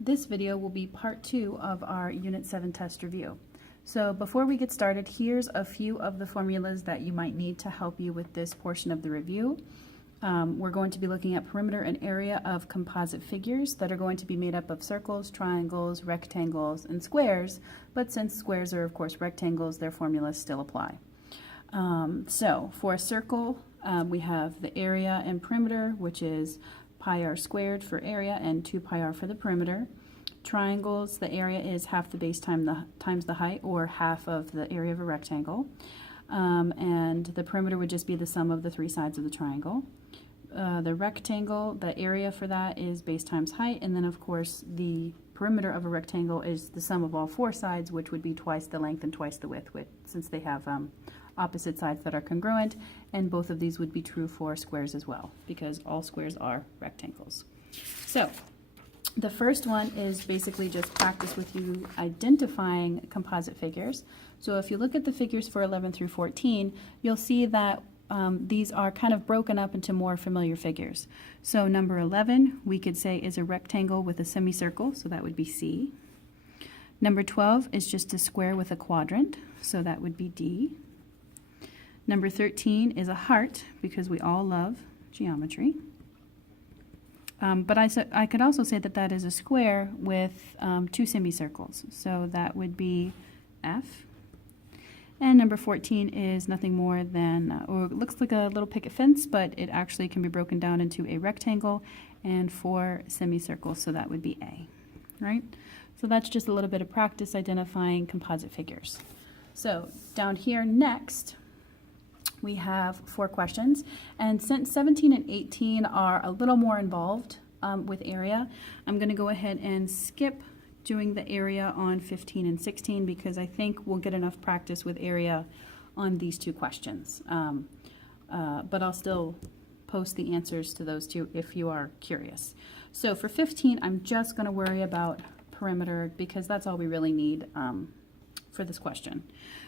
This video will be part 2 of our Unit 7 test review. So before we get started, here's a few of the formulas that you might need to help you with this portion of the review. We're going to be looking at perimeter and area of composite figures that are going to be made up of circles, triangles, rectangles, and squares, but since squares are of course rectangles, their formulas still apply. So for a circle, we have the area and perimeter, which is pi r squared for area and 2 pi r for the perimeter. Triangles, the area is half the base times the height, or half of the area of a rectangle. And the perimeter would just be the sum of the 3 sides of the triangle. The rectangle, the area for that is base times height, and then of course the perimeter of a rectangle is the sum of all 4 sides, which would be twice the length and twice the width, since they have opposite sides that are congruent, and both of these would be true for squares as well, because all squares are rectangles. So the first one is basically just practice with you identifying composite figures. So if you look at the figures for 11 through 14, you'll see that these are kind of broken up into more familiar figures. So number 11, we could say, is a rectangle with a semicircle, so that would be C. Number 12 is just a square with a quadrant, so that would be D. Number 13 is a heart, because we all love geometry. But I could also say that that is a square with 2 semicircles, so that would be F. And number 14 is nothing more than, or it looks like a little picket fence, but it actually can be broken down into a rectangle and 4 semicircles, so that would be A, right? So that's just a little bit of practice identifying composite figures. So down here next, we have 4 questions, and since 17 and 18 are a little more involved with area, I'm going to go ahead and skip doing the area on 15 and 16 because I think we'll get enough practice with area on these 2 questions. But I'll still post the answers to those 2 if you are curious. So for 15, I'm just going to worry about perimeter because that's all we really need for this question.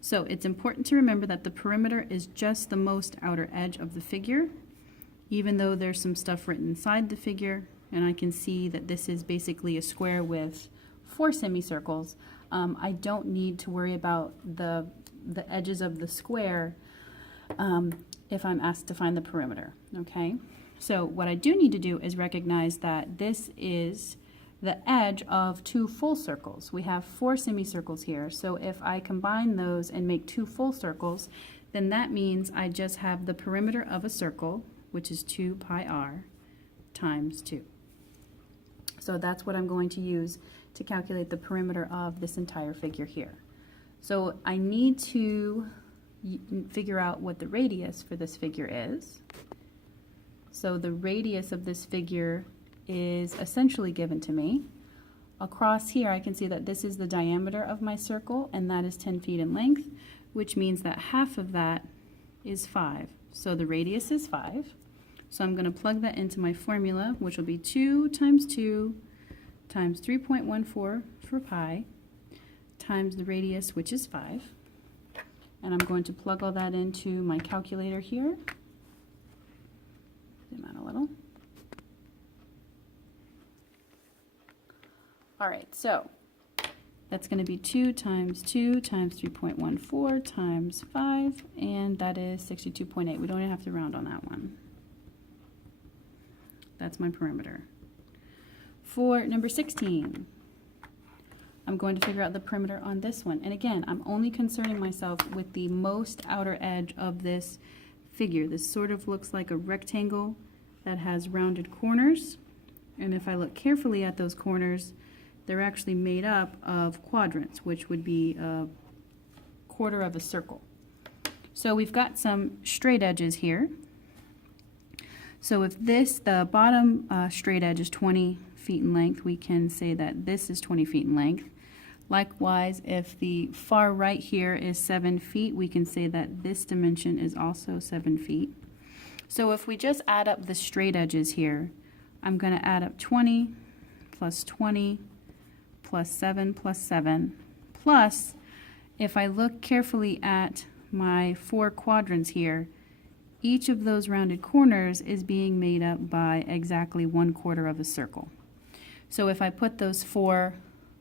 So it's important to remember that the perimeter is just the most outer edge of the figure, even though there's some stuff written inside the figure, and I can see that this is basically a square with 4 semicircles. I don't need to worry about the edges of the square if I'm asked to find the perimeter, okay? So what I do need to do is recognize that this is the edge of 2 full circles. We have 4 semicircles here, so if I combine those and make 2 full circles, then that means I just have the perimeter of a circle, which is 2 pi r times 2. So that's what I'm going to use to calculate the perimeter of this entire figure here. So I need to figure out what the radius for this figure is. So the radius of this figure is essentially given to me. Across here I can see that this is the diameter of my circle, and that is 10 feet in length, which means that half of that is 5. So the radius is 5. So I'm going to plug that into my formula, which will be 2 times 2 times 3.14 for pi times the radius, which is 5. And I'm going to plug all that into my calculator here. Zoom out a little. All right, so that's going to be 2 times 3.14 times 5, and that is 62.8. We don't even have to round on that one. That's my perimeter. For number 16, I'm going to figure out the perimeter on this one. And again, I'm only concerning myself with the most outer edge of this figure. This sort of looks like a rectangle that has rounded corners. And if I look carefully at those corners, they're actually made up of quadrants, which would be a quarter of a circle. So we've got some straight edges here. So if the bottom straight edge is 20 feet in length, we can say that this is 20 feet in length. Likewise, if the far right here is 7 feet, we can say that this dimension is also 7 feet. So if we just add up the straight edges here, I'm going to add up 20 plus 20 plus 7 plus 7, plus, if I look carefully at my 4 quadrants here, each of those rounded corners is being made up by exactly 1/4 of a circle. So if I put those 4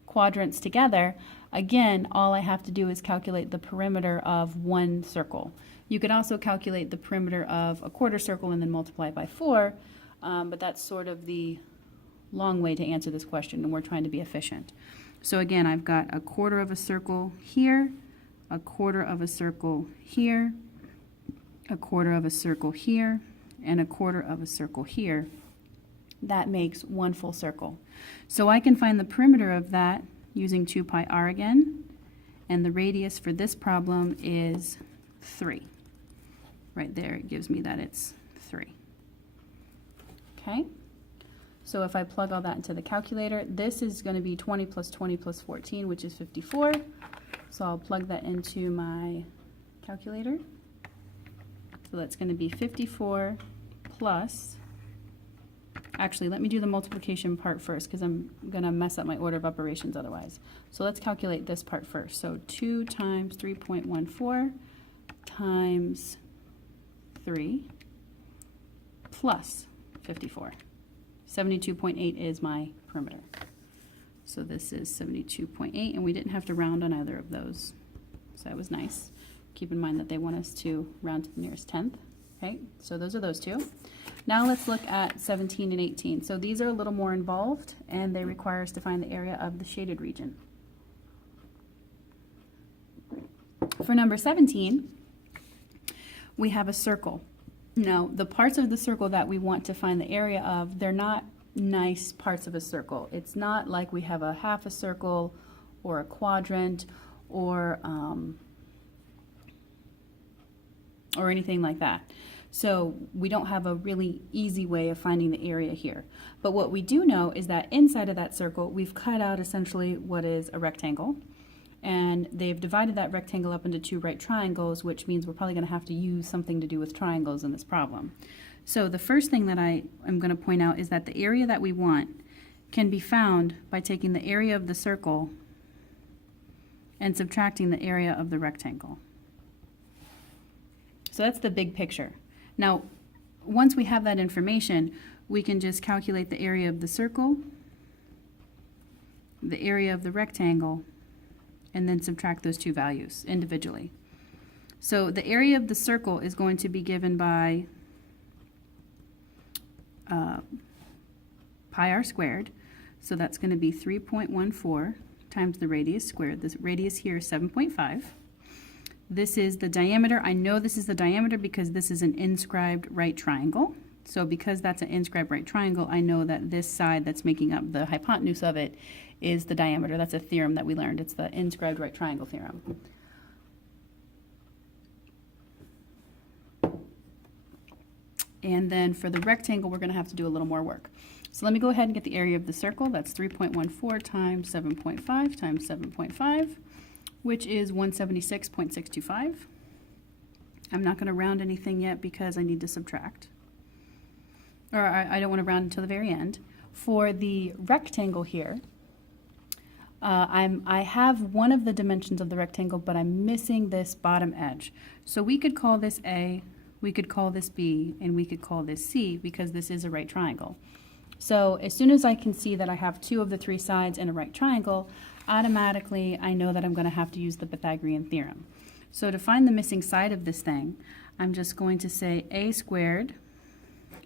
quadrants together, again, all I have to do is calculate the perimeter of one circle. You could also calculate the perimeter of a quarter circle and then multiply it by 4, but that's sort of the long way to answer this question, and we're trying to be efficient. So again, I've got a quarter of a circle here, a quarter of a circle here, a quarter of a circle here, and a quarter of a circle here. That makes one full circle. So I can find the perimeter of that using 2 pi r again, and the radius for this problem is 3. Right there, it gives me that it's 3. Okay, so if I plug all that into the calculator, this is going to be 20 plus 20 plus 14, which is 54. So I'll plug that into my calculator. So that's going to be 54 plus, actually let me do the multiplication part first because I'm going to mess up my order of operations otherwise. So let's calculate this part first. So 2 times 3.14 times 3 plus 54. 72.8 is my perimeter. So this is 72.8, and we didn't have to round on either of those. So that was nice. Keep in mind that they want us to round to the nearest tenth. Okay, so those are those two. Now let's look at 17 and 18. So these are a little more involved, and they require us to find the area of the shaded region. For number 17, we have a circle. Now, the parts of the circle that we want to find the area of, they're not nice parts of a circle. It's not like we have a half a circle or a quadrant or anything like that. So we don't have a really easy way of finding the area here. But what we do know is that inside of that circle, we've cut out essentially what is a rectangle. And they've divided that rectangle up into 2 right triangles, which means we're probably going to have to use something to do with triangles in this problem. So the first thing that I am going to point out is that the area that we want can be found by taking the area of the circle and subtracting the area of the rectangle. So that's the big picture. Now, once we have that information, we can just calculate the area of the circle, the area of the rectangle, and then subtract those two values individually. So the area of the circle is going to be given by pi r squared. So that's going to be 3.14 times the radius squared. The radius here is 7.5. This is the diameter. I know this is the diameter because this is an inscribed right triangle. So because that's an inscribed right triangle, I know that this side that's making up the hypotenuse of it is the diameter. That's a theorem that we learned. It's the inscribed right triangle theorem. And then for the rectangle, we're going to have to do a little more work. So let me go ahead and get the area of the circle. That's 3.14 times 7.5 times 7.5, which is 176.625. I'm not going to round anything yet because I need to subtract. Or I don't want to round until the very end. For the rectangle here, I have one of the dimensions of the rectangle, but I'm missing this bottom edge. So we could call this A, we could call this B, and we could call this C because this is a right triangle. So as soon as I can see that I have 2 of the 3 sides in a right triangle, automatically I know that I'm going to have to use the Pythagorean theorem. So to find the missing side of this thing, I'm just going to say A squared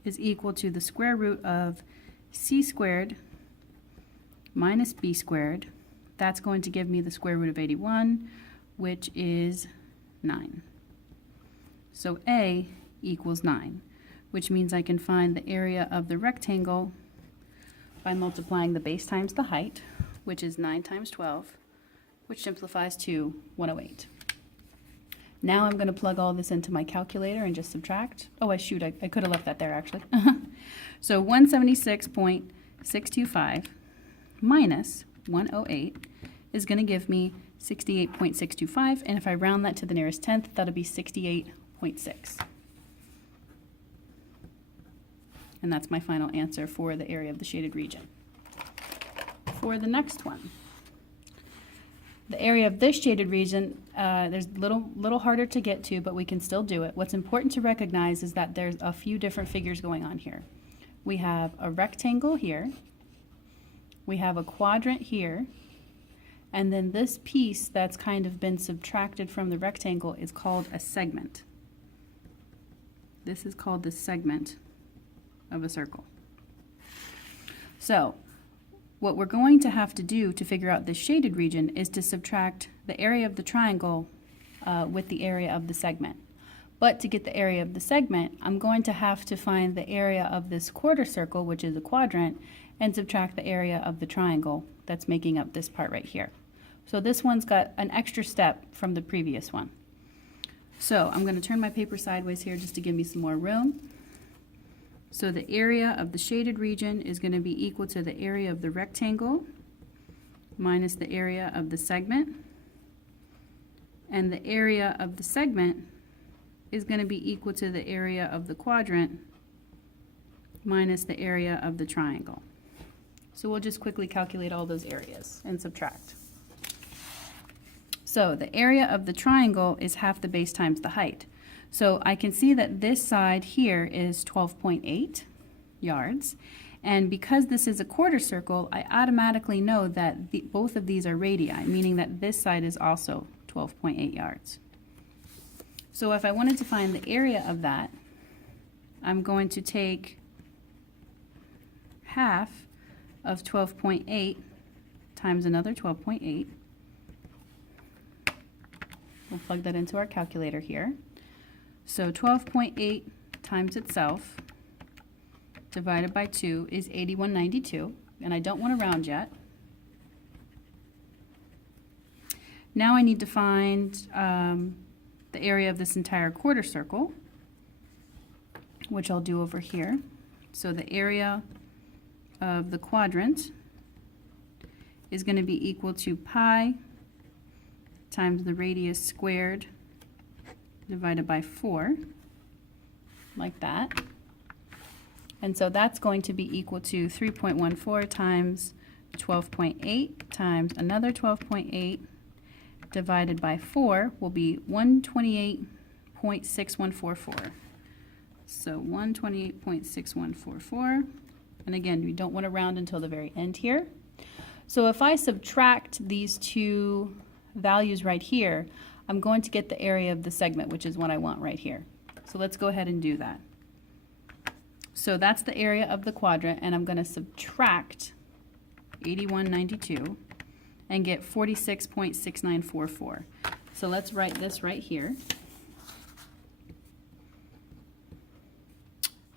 is equal to the square root of C squared minus B squared. That's going to give me the square root of 81, which is 9. So A equals 9, which means I can find the area of the rectangle by multiplying the base times the height, which is 9 times 12, which simplifies to 108. Now I'm going to plug all this into my calculator and just subtract. Oh, I could have left that there actually. So 176.625 minus 108 is going to give me 68.625, and if I round that to the nearest tenth, that'll be 68.6. And that's my final answer for the area of the shaded region. For the next one, the area of this shaded region, there's little harder to get to, but we can still do it. What's important to recognize is that there's a few different figures going on here. We have a rectangle here, we have a quadrant here, and then this piece that's kind of been subtracted from the rectangle is called a segment. This is called the segment of a circle. So what we're going to have to do to figure out this shaded region is to subtract the area of the triangle with the area of the segment. But to get the area of the segment, I'm going to have to find the area of this quarter circle, which is a quadrant, and subtract the area of the triangle that's making up this part right here. So this one's got an extra step from the previous one. So I'm going to turn my paper sideways here just to give me some more room. So the area of the shaded region is going to be equal to the area of the rectangle minus the area of the segment. And the area of the segment is going to be equal to the area of the quadrant minus the area of the triangle. So we'll just quickly calculate all those areas and subtract. So the area of the triangle is half the base times the height. So I can see that this side here is 12.8 yards. And because this is a quarter circle, I automatically know that both of these are radii, meaning that this side is also 12.8 yards. So if I wanted to find the area of that, I'm going to take half of 12.8 times another 12.8. We'll plug that into our calculator here. So 12.8 times itself divided by 2 is 8192, and I don't want to round yet. Now I need to find the area of this entire quarter circle, which I'll do over here. So the area of the quadrant is going to be equal to pi times the radius squared divided by 4, like that. And so that's going to be equal to 3.14 times 12.8 times another 12.8 divided by 4 will be 128.6144. So 128.6144. And again, we don't want to round until the very end here. So if I subtract these two values right here, I'm going to get the area of the segment, which is what I want right here. So let's go ahead and do that. So that's the area of the quadrant, and I'm going to subtract 8192 and get 46.6944. So let's write this right here.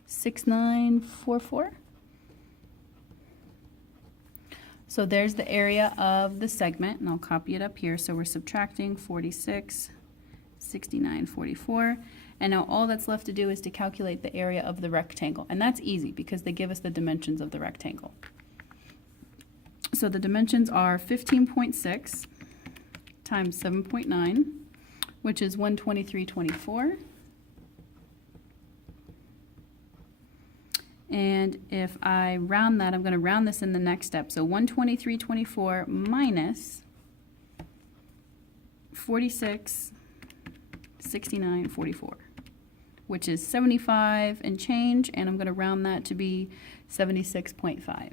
6944. So there's the area of the segment, and I'll copy it up here. So we're subtracting 46, 69, 44. And now all that's left to do is to calculate the area of the rectangle. And that's easy because they give us the dimensions of the rectangle. So the dimensions are 15.6 times 7.9, which is 123.24. And if I round that, I'm going to round this in the next step. So 123.24 minus 46.6944, which is 75 and change, and I'm going to round that to be 76.5,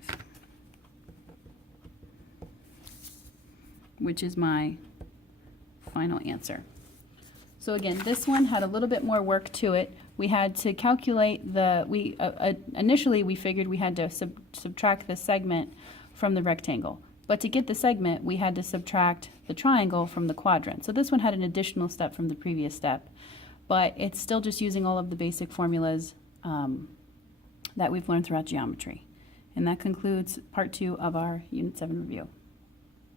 which is my final answer. So again, this one had a little bit more work to it. We had to calculate the, initially we figured we had to subtract the segment from the rectangle. But to get the segment, we had to subtract the triangle from the quadrant. So this one had an additional step from the previous step. But it's still just using all of the basic formulas that we've learned throughout geometry. And that concludes part 2 of our Unit 7 review.